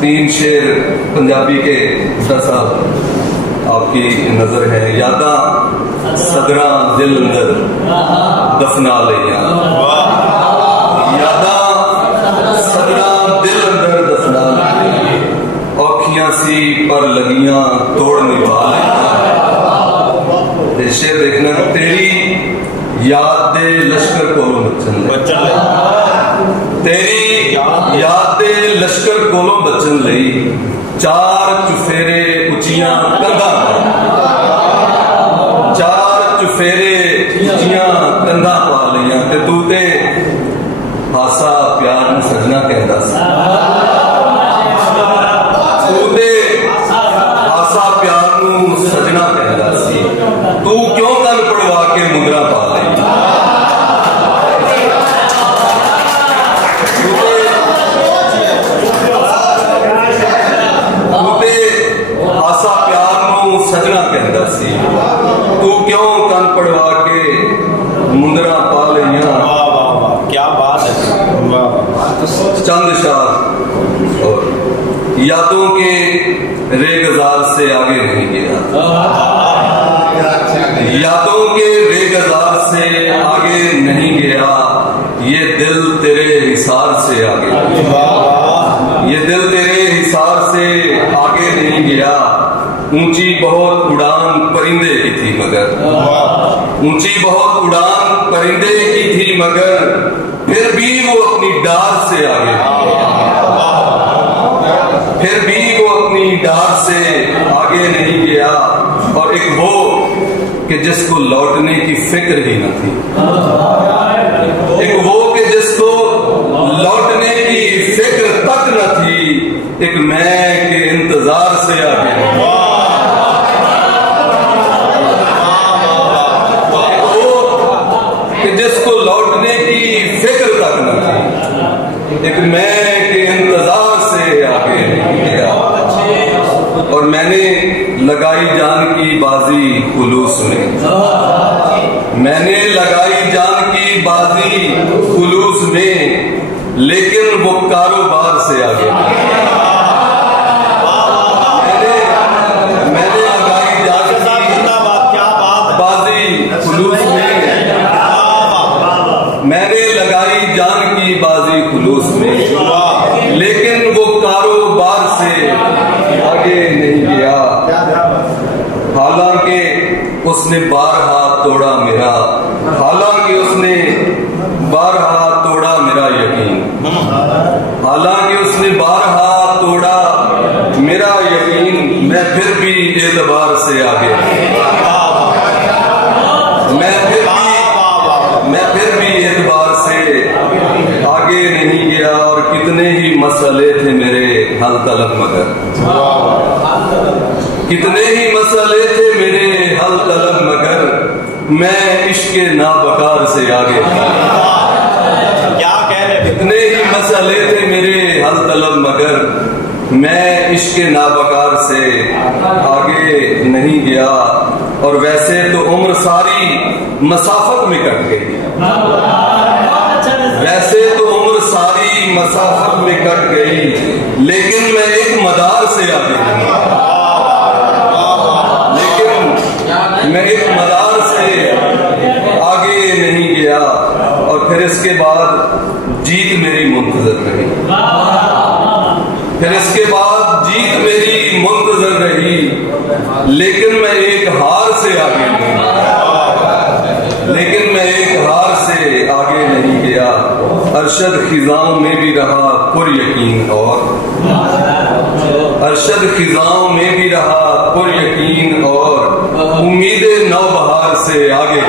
तीन शेर पंजाबी के साहब आपकी नजर है। यादा सदरा दिल अंदर दफना लिया, यादा सदरा दिल अंदर दफना लिया, औखियां सी पर लगियां तोड़ निभा लिया। शेर देखना, तेरी याद दे लश्कर कोलों बचन, तेरी याद दे लश्कर कोलों बचन लई चार चुफेरे उचियां कंधा, चार चुफेरे उचियां कंधा पा लिया। ते तू ते हासा प्यार नूं सजना कहंदा सी, तू ते हासा प्यार नूं सजना कहंदा सी। तू क्यों कल पड़वा के मुंदरा पा लई, सजना कहता सी। तू क्यों कन पड़वा के मुंदरा पा लिया। क्या बात है। चंद शाह और यादों के रेगजार से आगे नहीं गया, यादों के रेगजार से आगे नहीं गया। ये दिल तेरे हिसार से आगे, ये दिल तेरे हिसार से आगे नहीं गया। ऊंची बहुत उड़ान परिंदे की थी मगर, ऊंची बहुत उड़ान परिंदे की थी मगर फिर भी वो अपनी डार से आगे, फिर भी वो अपनी डार से आगे नहीं गया। और एक वो कि जिसको लौटने की फिक्र ही न थी, एक वो कि जिसको लौटने की फिक्र तक न थी। एक मैं के इंतजार से आगे, जिसको लौटने की फिक्र तक न थी। एक मैं के इंतजार से आगे नहीं गया। और मैंने लगाई जान की बाजी खुलूस में, मैंने लगाई जान की बाजी खुलूस में, लेकिन वो कारोबार से आगे। मैंने लगाई जान की बाजी खुलूस में, मैंने लगाई जान की बाजी खुलूस में, लेकिन वो कारोबार से आगे नहीं गया। हालांकि उसने बारहा तोड़ा मेरा, हालांकि उसने बारहा तोड़ा मेरा यकीन, हालांकि उसने बारहा तोड़ा मेरा यकीन। मैं फिर भी एतबार से आगे, मैं फिर भी एतबार से आगे नहीं गया। और कितने ही मसले थे मेरे हल तलब मगर, कितने ही मसले थे मेरे हल तलब मगर मैं इश्क़े नाबकार से आगे। क्या कह रहे? कितने ही मसले थे मेरे हल तलब मगर मैं इश्क़े नाबकार से आगे नहीं गया। और वैसे तो उम्र सारी मसाफत में कट गई, वैसे तो उम्र सारी मसाफत में कट गई, लेकिन मैं एक मदार से आगे नहीं, लेकिन मैं एक मदार से आगे नहीं गया। और फिर इसके बाद जीत मेरी मुंतजर रही, फिर इसके बाद जीत मेरी मुंतजर रही, लेकिन मैं एक हार से आगे नहीं, लेकिन मैं एक हार से आगे नहीं गया। अरशद खिजाओं में भी रहा पुर यकीन, और अरशद खिजाओं में भी रहा पुर यकीन, और उम्मीदें नौबहार से आगे